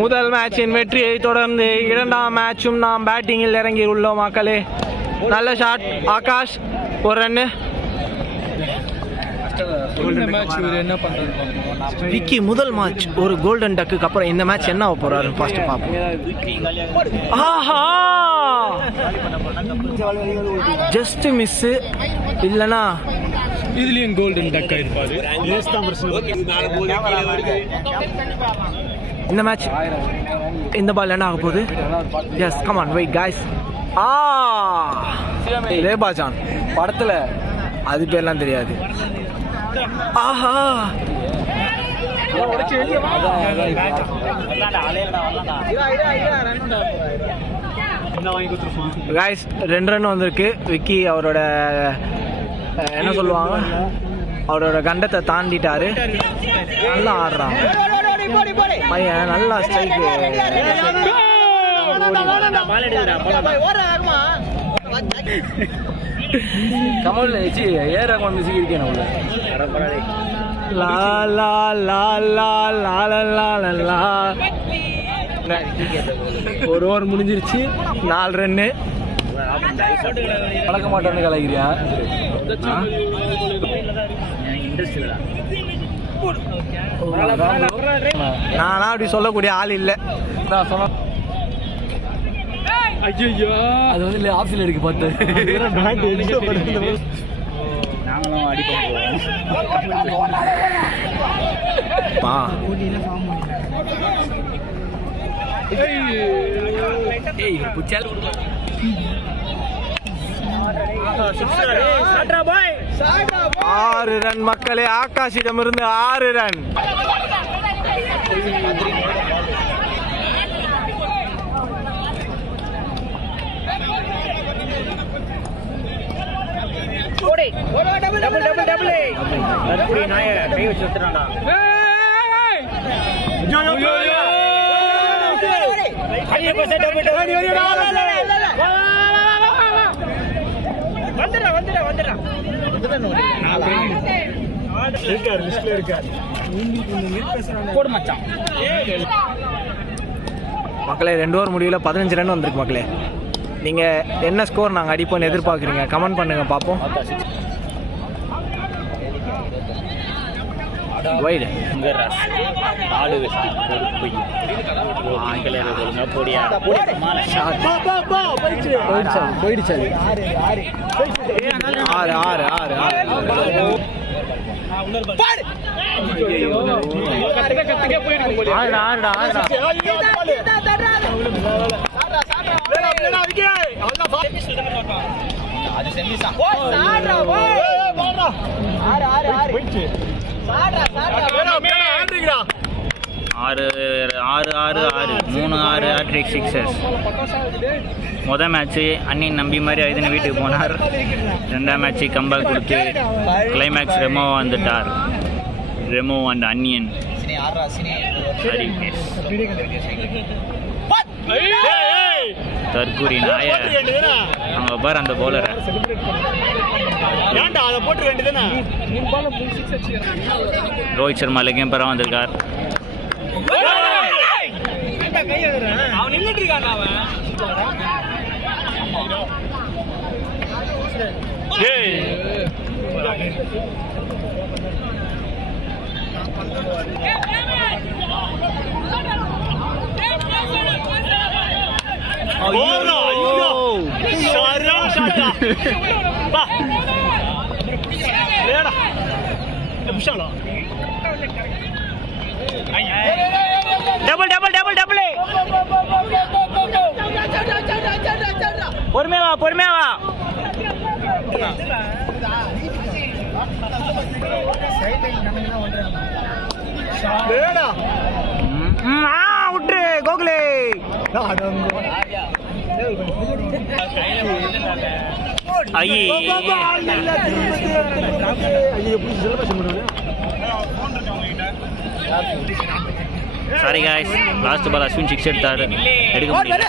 முதல் மேட்சின் வெற்றியை தொடர்ந்து இரண்டாம் மேட்சும் நாம் பேட்டிங்கில் இறங்கி உள்ளோம் மக்களே. நல்ல ஷாட் ஆகாஷ், ஒரு ரன்னு. விக்கி முதல் மேட்ச் ஒரு கோல்டன் டக்குக்கு அப்புறம் இந்த மேட்ச் என்ன ஆக போறாரு ஃபர்ஸ்ட் பாப்போம். ஆஹா, ஜஸ்ட் மிஸ் இல்லனா இதுலயும் கோல்டன் டக் ஆயிருப்பாரு. இந்த மேட்ச் இந்த பால் என்ன ஆக போகுது? Yes, come on, wait guys. ரேபாஜான் படத்துல அது பேர்லாம் தெரியாது. ஆஹா, गाइस 2 ரன் வந்திருக்கு. விக்கி அவரோட என்ன சொல்லுவாங்க, அவரோட கண்டத்தை தாண்டிட்டாரு. நல்லா ஆடுறான் பையன், நல்லா ஸ்ட்ரைக். கமல் ஏ ரஹ்மான் மியூசிக் இருக்கேன். லா லா லா லா லா லா லா. ஒரு ஓவர் முடிஞ்சிருச்சு, 4 ரன்னு. பழக்க மாட்டேன்னு கலாய்க்கிறியா? நானா அப்படி சொல்லக்கூடிய ஆள் இல்லை. நான் சொல்ல அது வந்து இல்லை, ஆப்ஷன் எடுக்க பார்த்தேன். நாங்களும் அடிப்போம். ஆறு ரன் மக்களே, ஆகாஷிடமிருந்து 6 ரன். மக்களே 2 ஓவர் முடியல 15 ரன் வந்திருக்கு மக்களே. நீங்க என்ன ஸ்கோர் நாங்கள் அடிப்போம்னு எதிர்பார்க்குறீங்க? கமெண்ட் பண்ணுங்க பார்ப்போம். வைடு போயிடுச்சு. 3-6 ஹேட்ரிக் சிக்ஸஸ். முதல் மேட்ச்சு அண்ணின் நம்பி மாதிரி 5 வீட்டுக்கு போனார். 2ஆம் மேட்ச்சு கம்பேக் கொடுத்து கிளைமேக்ஸ் ரெமோ வந்துட்டார். ரெமோ அண்ட் அன்னியன் தற்கூரி நாய. அவங்க பாரு அந்த பவுலரை. ரோஹித் சர்மா லெக்கையும் பரவ வந்திருக்கார். பொறுமையாவா. விட்டுரு கோகுலே. Sorry guys, last ball Ashwin 6 எடுத்தாரு, எடுக்க முடியல.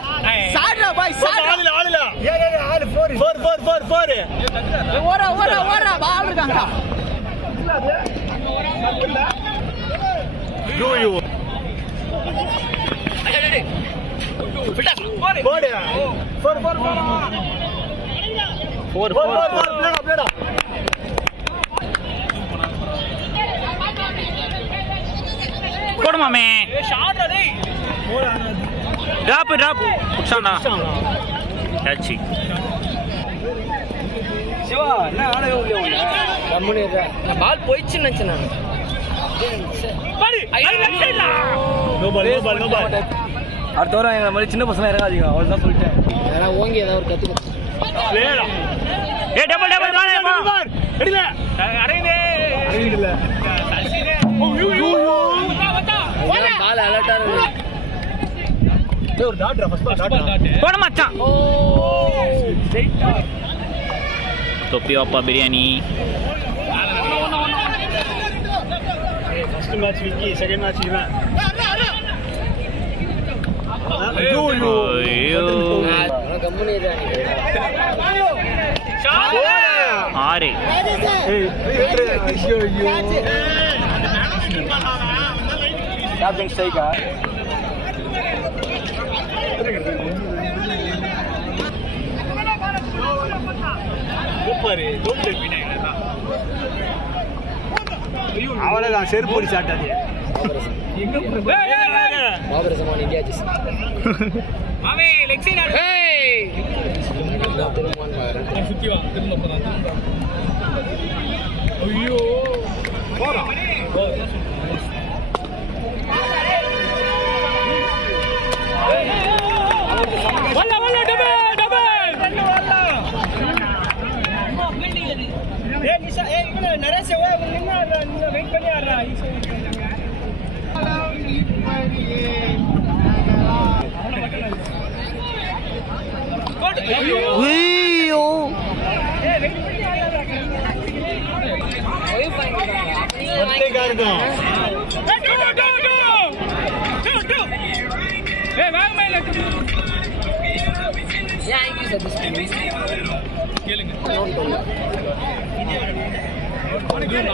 சாட்ரா பாய், சாட்ரா ஆளல. ஆளு 4 ஓரா பால் இருக்காங்க. யூ போடுமாமே ட்ராப் புடிச்சாண்டா கேட்சி சிவா என்ன ஆடவே முடியல நான் பால் போயிடுச்சுன்னு நினைச்சேன் நான் அடுத்த வாரம் எங்களை மாதிரி சின்ன பசங்க இறங்காதீங்க அவள் தான் சொல்லிட்டேன் ஏன்னா ஓங்கி ஏதாவது ஒரு கற்றுக்கணும் பால் அலர்ட்டா போட மச்சான் தொப்பி வாப்பா biryani first match Vicky second match இவன் கம்பெனி 6 கேப்டன் ஸ்ட்ரைக்கா அவ்வளோதான் செருப்போடி சாட்டாது பாபரசமான இந்தியா ஜெர்சி ஐயோ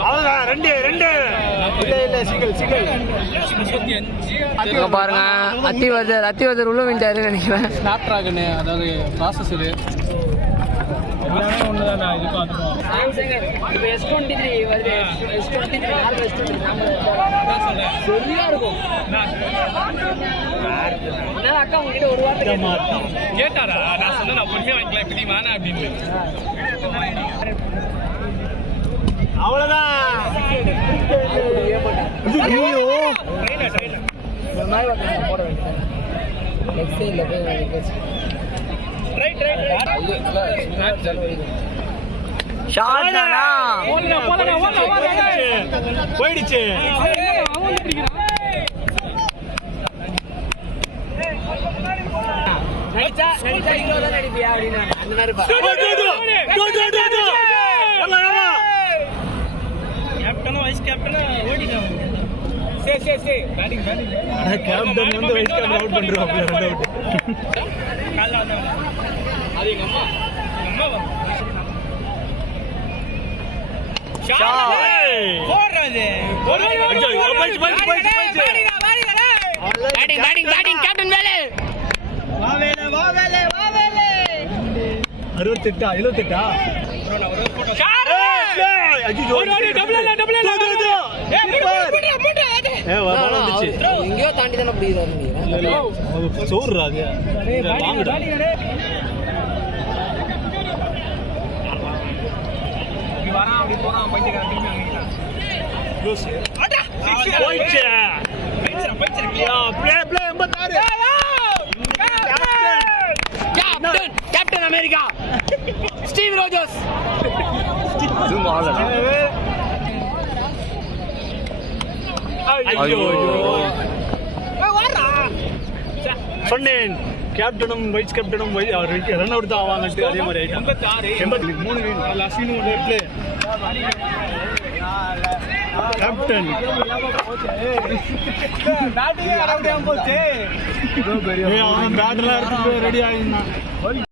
அவ்வளோதான் ரெண்டு இல்ல சிக்கல் பாருங்க அத்திவதர் உள்ள விட்டாரு நினைக்கிறேன் ஸ்னாப் டிராகன் அதாவது ப்ராசஸரு எல்லாமே ஒன்று தானே இதுக்கும் அதுக்கும் இப்போ S23 வருது S23 சரியா இருக்கும் அக்கா உங்ககிட்ட ஒரு வார்த்தை கேட்டாரா நான் சொன்னேன் நான் பொறுமையாக வாங்கிக்கலாம் இப்படி வேணாம் அப்படின்னு அவ்வளோதான் போட வேண்டியது போயிடுச்சு நடிப்பியா அப்படின்னா அந்த மாதிரி கேப்டனும் வைஸ் கேப்டனும் ஓடிட்டாங்க சரி பேட்டிங் கேப்டன் வந்து வைஸ் கேப்டன் அவுட் பண்றோம் ரெண்டு அவுட் கால்ல வந்தாங்க அது எங்க அம்மா ஷாட் போடுறது பேட்டிங் கேப்டன் வேலை வா வேலை 68 78 எங்கேயோ தாண்டி தானே பிடிக்கிறாரு கேப்டன் அமெரிக்கா ஸ்டீவ் ரோஜர்ஸ் சொன்னேன் கேப்டனும் வைஸ் கேப்டனும் ரன் அவுட் தான் ஆவாங்கட்டு அதே மாதிரி 83 லாஸ்ட் கேப்டன் பேட்டர்லாம் ரெடி ஆகிருந்தான்